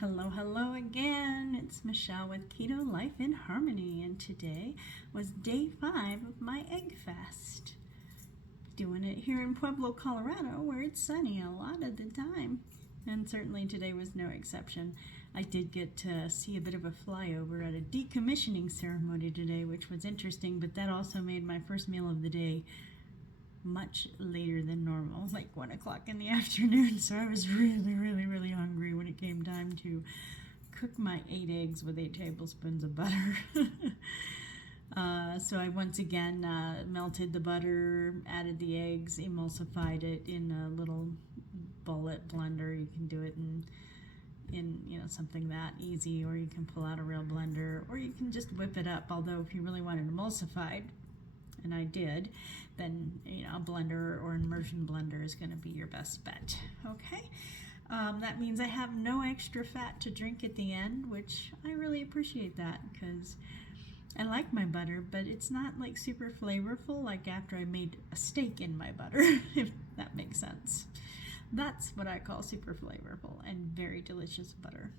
Hello again. It's Michelle with Keto Life in Harmony, and today was day 5 of my egg fast. Doing it here in Pueblo, Colorado, where it's sunny a lot of the time, and certainly today was no exception. I did get to see a bit of a flyover at a decommissioning ceremony today, which was interesting, but that also made my first meal of the day much later than normal, like 1 o'clock in the afternoon. So I was really hungry when it came time to cook my 8 eggs with 8 tablespoons of butter. So I once again melted the butter, added the eggs, emulsified it in a little bullet blender. You can do it in something that easy, or you can pull out a real blender, or you can just whip it up. Although if you really want it emulsified, and I did, then a blender or immersion blender is going to be your best bet. Okay, that means I have no extra fat to drink at the end, which I really appreciate that, because I like my butter, but it's not like super flavorful like after I made a steak in my butter, if that makes sense. That's what I call super flavorful and very delicious butter.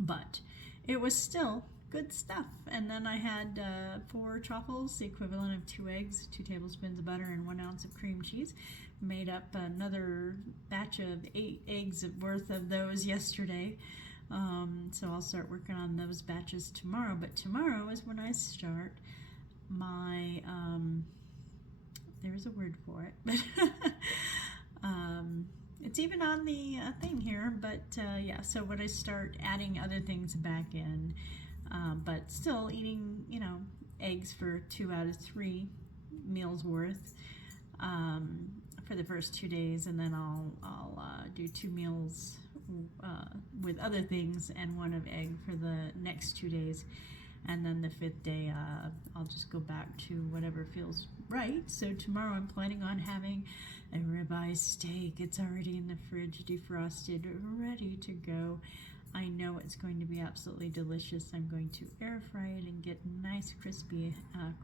But it was still good stuff. And then I had 4 Chaffles, the equivalent of 2 eggs, 2 tablespoons of butter, and 1 ounce of cream cheese. Made up another batch of 8 eggs worth of those yesterday. So I'll start working on those batches tomorrow. But tomorrow is when I start my, there's a word for it, but it's even on the thing here, but yeah, so when I start adding other things back in, but still eating, eggs for 2 out of 3 meals worth for the first 2 days, and then I'll do 2 meals with other things and 1 of egg for the next 2 days. And then the 5th day, I'll just go back to whatever feels right. So tomorrow I'm planning on having a ribeye steak. It's already in the fridge, defrosted, ready to go. I know it's going to be absolutely delicious. I'm going to air fry it and get nice crispy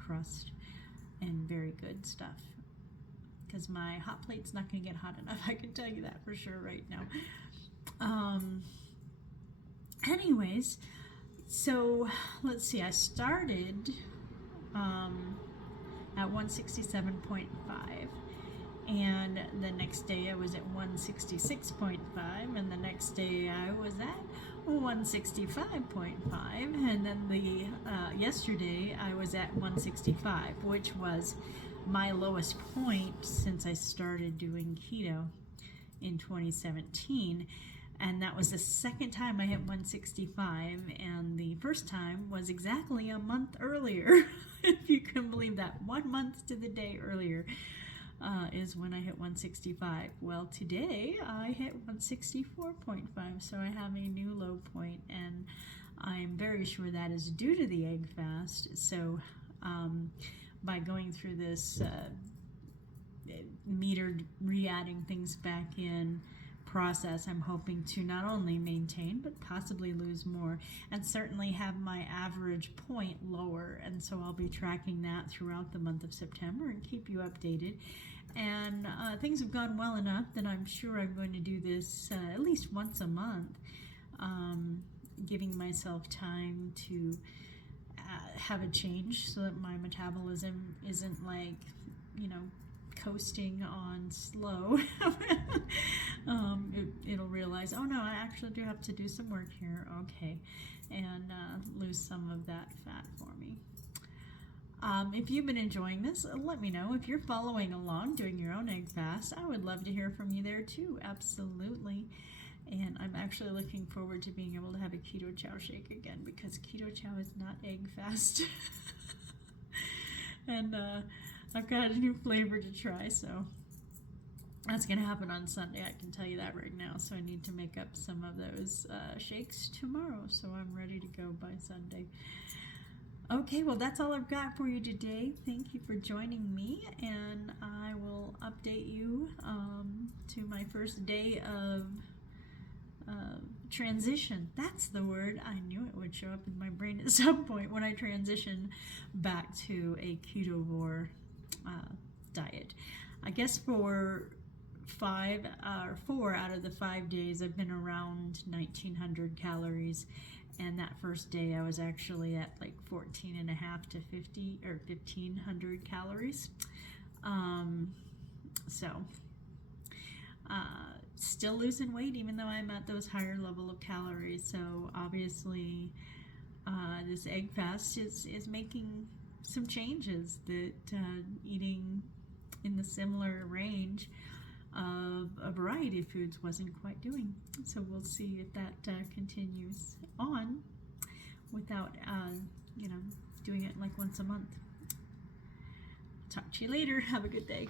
crust and very good stuff. Because my hot plate's not going to get hot enough. I can tell you that for sure right now. Anyways, so let's see, I started at 167.5, and the next day I was at 166.5, and the next day I was at 165.5, and then the yesterday I was at 165, which was my lowest point since I started doing keto in 2017. And that was the second time I hit 165, and the first time was exactly a month earlier. If you can believe that, 1 month to the day earlier is when I hit 165. Well, today I hit 164.5, so I have a new low point, and I'm very sure that is due to the egg fast. So by going through this metered re-adding things back in process, I'm hoping to not only maintain but possibly lose more, and certainly have my average point lower. And so I'll be tracking that throughout the month of September and keep you updated. And things have gone well enough that I'm sure I'm going to do this at least once a month, giving myself time to have a change so that my metabolism isn't like coasting on slow. It'll realize, oh no, I actually do have to do some work here, okay, and lose some of that fat for me. If you've been enjoying this, let me know. If you're following along doing your own egg fast, I would love to hear from you there too, absolutely. And I'm actually looking forward to being able to have a keto chow shake again, because keto chow is not egg fast. And I've got a new flavor to try, so that's going to happen on Sunday. I can tell you that right now. So I need to make up some of those shakes tomorrow, so I'm ready to go by Sunday. Okay, well, that's all I've got for you today. Thank you for joining me, and I will update you to my first day of transition. That's the word. I knew it would show up in my brain at some point when I transition back to a ketovore diet. I guess for 4 out of the 5 days I've been around 1900 calories, and that first day I was actually at like 14 and a half to 50 or 1500 calories. Still losing weight even though I'm at those higher level of calories. So obviously this egg fast is making some changes that eating in the similar range of a variety of foods wasn't quite doing. So we'll see if that continues on without doing it like once a month. Talk to you later. Have a good day.